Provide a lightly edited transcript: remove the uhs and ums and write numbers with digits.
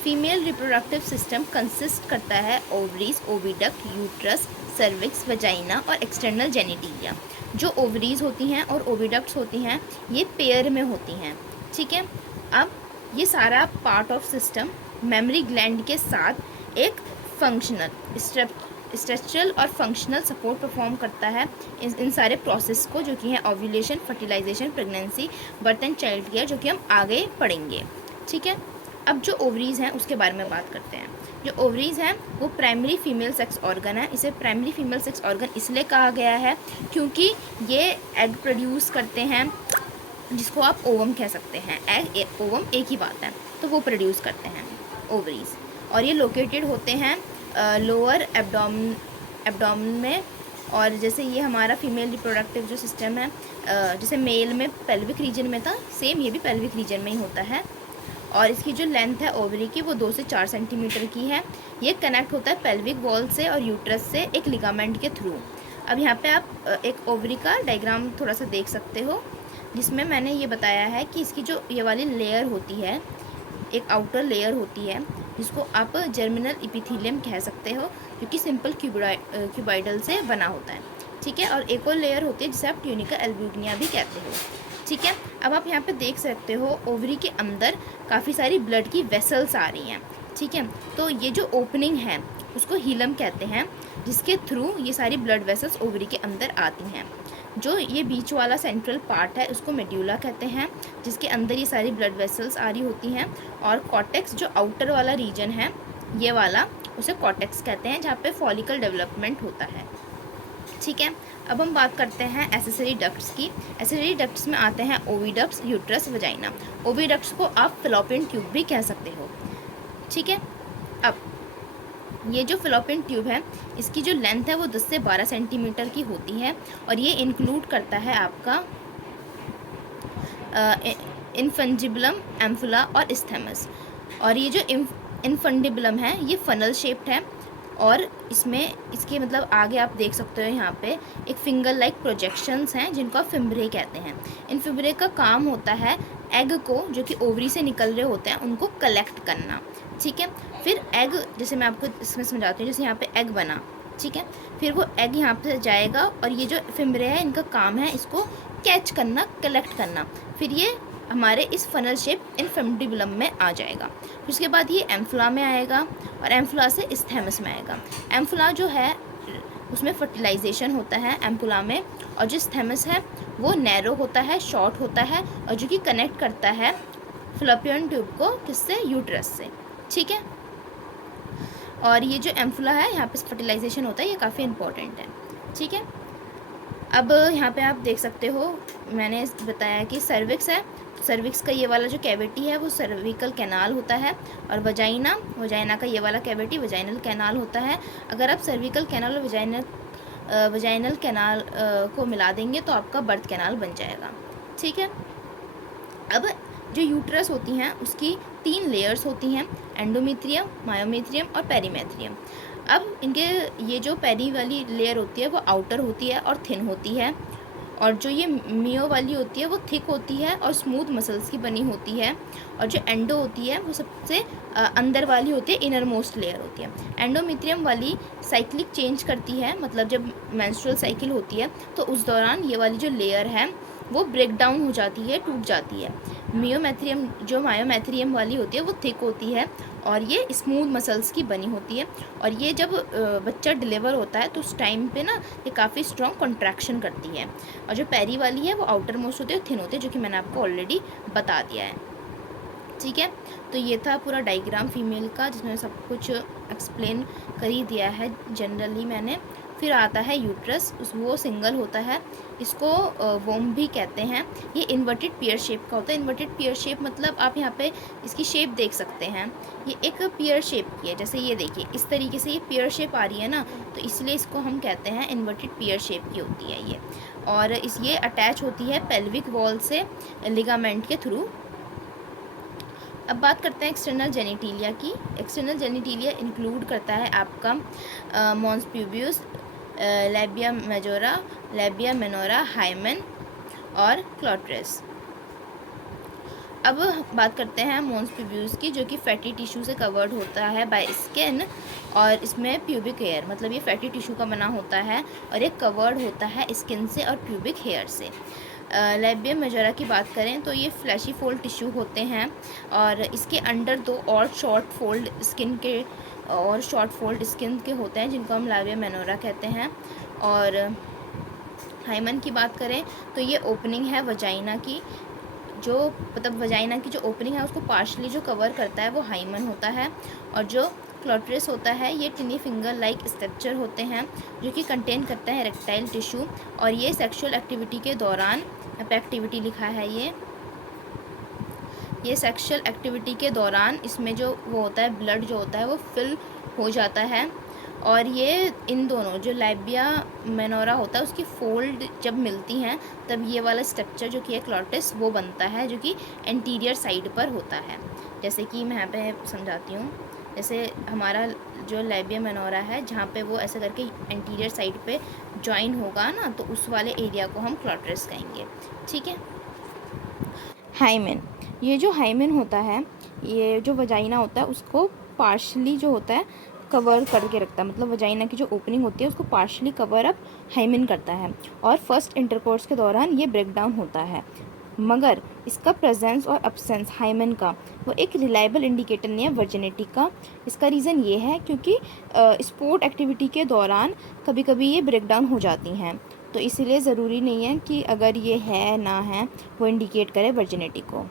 Female reproductive system consist करता है ovaries, oviduct, uterus, cervix, vagina और एक्सटर्नल जेनिटिलिया। जो ओवरीज होती हैं और ओविडक्ट्स होती हैं ये पेयर में होती हैं, ठीक है। अब ये सारा part of system mammary gland के साथ एक फंक्शनल स्ट्रक्चरल और फंक्शनल सपोर्ट परफॉर्म करता है इन सारे प्रोसेस को, जो कि है ovulation, fertilisation, pregnancy, birth and child care, जो कि हम आगे पढ़ेंगे, ठीक है। अब जो ओवरीज हैं उसके बारे में बात करते हैं। जो ओवरीज हैं वो प्राइमरी फीमेल सेक्स ऑर्गन है। इसे प्राइमरी फीमेल सेक्स ऑर्गन इसलिए कहा गया है क्योंकि ये एग प्रोड्यूस करते हैं, जिसको आप ओवम कह सकते हैं। एग ओवम एक ही बात है, तो वो प्रोड्यूस करते हैं ओवरीज, और ये लोकेटेड होते हैं लोअर एब्डोमेन में। और जैसे ये हमारा फीमेल रिप्रोडक्टिव जो सिस्टम है, जैसे मेल में पेल्विक रीजन में था, सेम ये भी पेल्विक रीजन में ही होता है। और इसकी जो लेंथ है ओवरी की वो 2 से 4 सेंटीमीटर की है। ये कनेक्ट होता है पेल्विक वॉल से और यूट्रस से एक लिगामेंट के थ्रू। अब यहाँ पे आप एक ओवरी का डायग्राम थोड़ा सा देख सकते हो, जिसमें मैंने ये बताया है कि इसकी जो ये वाली लेयर होती है, एक आउटर लेयर होती है, जिसको आप जर्मिनल इपिथीलियम कह सकते हो, जो कि सिंपल क्यूबाइडल से बना होता है, ठीक है। और एक और लेयर होती है जिसे आप ट्यूनिका एल्ब्यूग्निया भी कहते हो, ठीक है। अब आप यहाँ पे देख सकते हो ओवरी के अंदर काफ़ी सारी ब्लड की वेसल्स आ रही हैं, ठीक है। तो ये जो ओपनिंग है उसको हीलम कहते हैं, जिसके थ्रू ये सारी ब्लड वेसल्स ओवरी के अंदर आती हैं। जो ये बीच वाला सेंट्रल पार्ट है उसको मेड्यूला कहते हैं, जिसके अंदर ये सारी ब्लड वेसल्स आ रही होती हैं। और कॉर्टेक्स जो आउटर वाला रीजन है ये वाला, उसे कॉर्टेक्स कहते हैं, जहाँ पे फॉलिकल डेवलपमेंट होता है, ठीक है। अब हम बात करते हैं एसेसरी डक्ट्स की। एसेसरी डक्ट्स में आते हैं ओविडक्ट्स, यूट्रस, वजाइना। ओविडक्ट्स को आप फैलोपियन ट्यूब भी कह सकते हो, ठीक है। अब ये जो फैलोपियन ट्यूब है इसकी जो लेंथ है वो 10 से 12 सेंटीमीटर की होती है, और ये इंक्लूड करता है आपका इनफंजिबुलम, एम्फुला और इस्थेमस। और ये जो इनफंडिबुलम है ये फनल शेप्ड है, और इसमें इसके मतलब आगे आप देख सकते हो यहाँ पे एक फिंगर लाइक प्रोजेक्शंस हैं जिनको आप फिम्ब्रे कहते हैं। इन फिम्ब्रे का काम होता है एग को, जो कि ओवरी से निकल रहे होते हैं, उनको कलेक्ट करना, ठीक है। फिर एग, जैसे मैं आपको इसमें समझाती हूँ, जैसे यहाँ पे एग बना, ठीक है। फिर वो एग यहाँ पे जाएगा, और ये जो फिम्ब्रे है इनका काम है इसको कैच करना, कलेक्ट करना। फिर ये हमारे इस फनल शेप इनफंडिबुलम में आ जाएगा। फिर उसके बाद ये एम्फुला में आएगा, और एम्फुला से इस्थेमस में आएगा। एम्फुला जो है उसमें फर्टिलाइजेशन होता है एम्पुला में, और जो इस्थेमस है वो नैरो होता है, शॉर्ट होता है, और जो कि कनेक्ट करता है फैलोपियन ट्यूब को किससे, यूट्रस से, ठीक है। और ये जो एम्फुला है यहाँ पे फर्टिलाइजेशन होता है, ये काफ़ी इंपॉर्टेंट है, ठीक है। अब यहाँ पे आप देख सकते हो मैंने बताया कि सर्विक्स है, तो सर्विक्स का ये वाला जो कैविटी है वो सर्विकल कैनाल होता है। और वजाइना का ये वाला कैविटी वजाइनल कैनाल होता है। अगर आप सर्विकल कैनाल और वजाइनल कैनाल को मिला देंगे तो आपका बर्थ कैनाल बन जाएगा, ठीक है। अब जो यूट्रस होती हैं उसकी 3 लेयर्स होती हैं, एंडोमेट्रियम, मायोमेट्रियम और पेरीमेट्रियम। अब इनके ये जो पेरी वाली लेयर होती है वो आउटर होती है और थिन होती है, और जो ये मियो वाली होती है वो थिक होती है और स्मूथ मसल्स की बनी होती है। और जो एंडो होती है वो सबसे अंदर वाली होती है, इनर मोस्ट लेयर होती है। एंडोमेट्रियम वाली साइक्लिक चेंज करती है, मतलब जब मेंस्ट्रुअल साइकिल होती है तो उस दौरान ये वाली जो लेयर है वो ब्रेक डाउन हो जाती है, टूट जाती है। मायोमेथ्रियम वाली होती है वो थिक होती है और ये स्मूथ मसल्स की बनी होती है। और ये जब बच्चा डिलीवर होता है तो उस टाइम पे ना ये काफ़ी स्ट्रॉन्ग कॉन्ट्रैक्शन करती है। और जो पेरी वाली है वो आउटर मोस्ट होती है, थिन होती है, जो कि मैंने आपको ऑलरेडी बता दिया है, ठीक है। तो ये था पूरा डायग्राम फीमेल का, जिसमें सब कुछ एक्सप्लेन कर ही दिया है जनरली मैंने। फिर आता है यूट्रस, वो सिंगल होता है, इसको वोम भी कहते हैं। ये इन्वर्टेड पियर शेप का होता है। इन्वर्टेड पियर शेप मतलब आप यहाँ पे इसकी शेप देख सकते हैं, ये एक पियर शेप की है। जैसे ये देखिए इस तरीके से ये पियर शेप आ रही है ना, तो इसलिए इसको हम कहते हैं इन्वर्टेड पियर शेप की होती है ये। और ये अटैच होती है पेल्विक वॉल से लिगामेंट के थ्रू। अब बात करते हैं एक्सटर्नल जेनिटिलिया की। एक्सटर्नल जेनिटिलिया इंक्लूड करता है आपका mons pubis, labia majora, labia minora, hymen और क्लोट्रेस। अब बात करते हैं मॉन्स प्यूब्यूस की, जो कि फैटी टिश्यू से कवर्ड होता है बाय स्किन, और इसमें प्यूबिक हेयर, मतलब ये फैटी टिश्यू का बना होता है और ये कवर्ड होता है स्किन से और प्यूबिक हेयर से। लैबियम मेजोरा की बात करें तो ये फ्लैशी फोल्ड टिश्यू होते हैं और इसके अंडर दो और शॉर्ट फोल्ड स्किन के होते हैं, जिनको हम लैबियम मेनोरा कहते हैं। और हाइमन की बात करें तो ये ओपनिंग है वजाइना की, जो मतलब वजाइना की जो ओपनिंग है उसको पार्शली जो कवर करता है वो हाइमन होता है। और जो क्लोट्रिस होता है ये टिनी फिंगर लाइक स्ट्रक्चर होते हैं जो कि कंटेन करता है इरेक्टाइल टिश्यू, और ये सेक्सुअल एक्टिविटी के दौरान, पे एक्टिविटी लिखा है ये सेक्सुअल एक्टिविटी के दौरान इसमें जो वो होता है ब्लड जो होता है वो फिल हो जाता है। और ये इन दोनों जो लैबिया मेनोरा होता है उसकी फोल्ड जब मिलती हैं तब ये वाला स्ट्रक्चर जो कि है क्लोटिस वो बनता है, जो कि एंटीरियर साइड पर होता है। जैसे कि मैं यहाँ पे समझाती हूँ, जैसे हमारा जो लैबिया मेनोरा है जहाँ पे वो ऐसे करके एंटीरियर साइड पे जॉइन होगा ना, तो उस वाले एरिया को हम क्लोट्रिस कहेंगे। ठीक है। हाइमेन, ये जो हाइमेन होता है, ये जो वजाइना होता है उसको पार्शली जो होता है कवर करके रखता है, मतलब वजाइना की जो ओपनिंग होती है उसको पार्शली कवर अप हाइमेन करता है, और फर्स्ट इंटरकोर्स के दौरान ये ब्रेक डाउन होता है। मगर इसका प्रेजेंस और अब्सेंस हाइमेन का वो एक रिलायबल इंडिकेटर नहीं है वर्जिनिटी का। इसका रीज़न ये है क्योंकि स्पोर्ट एक्टिविटी के दौरान कभी कभी ये ब्रेक डाउन हो जाती हैं, तो इसीलिए ज़रूरी नहीं है कि अगर ये है ना है वो इंडिकेट करे वर्जिनिटी को।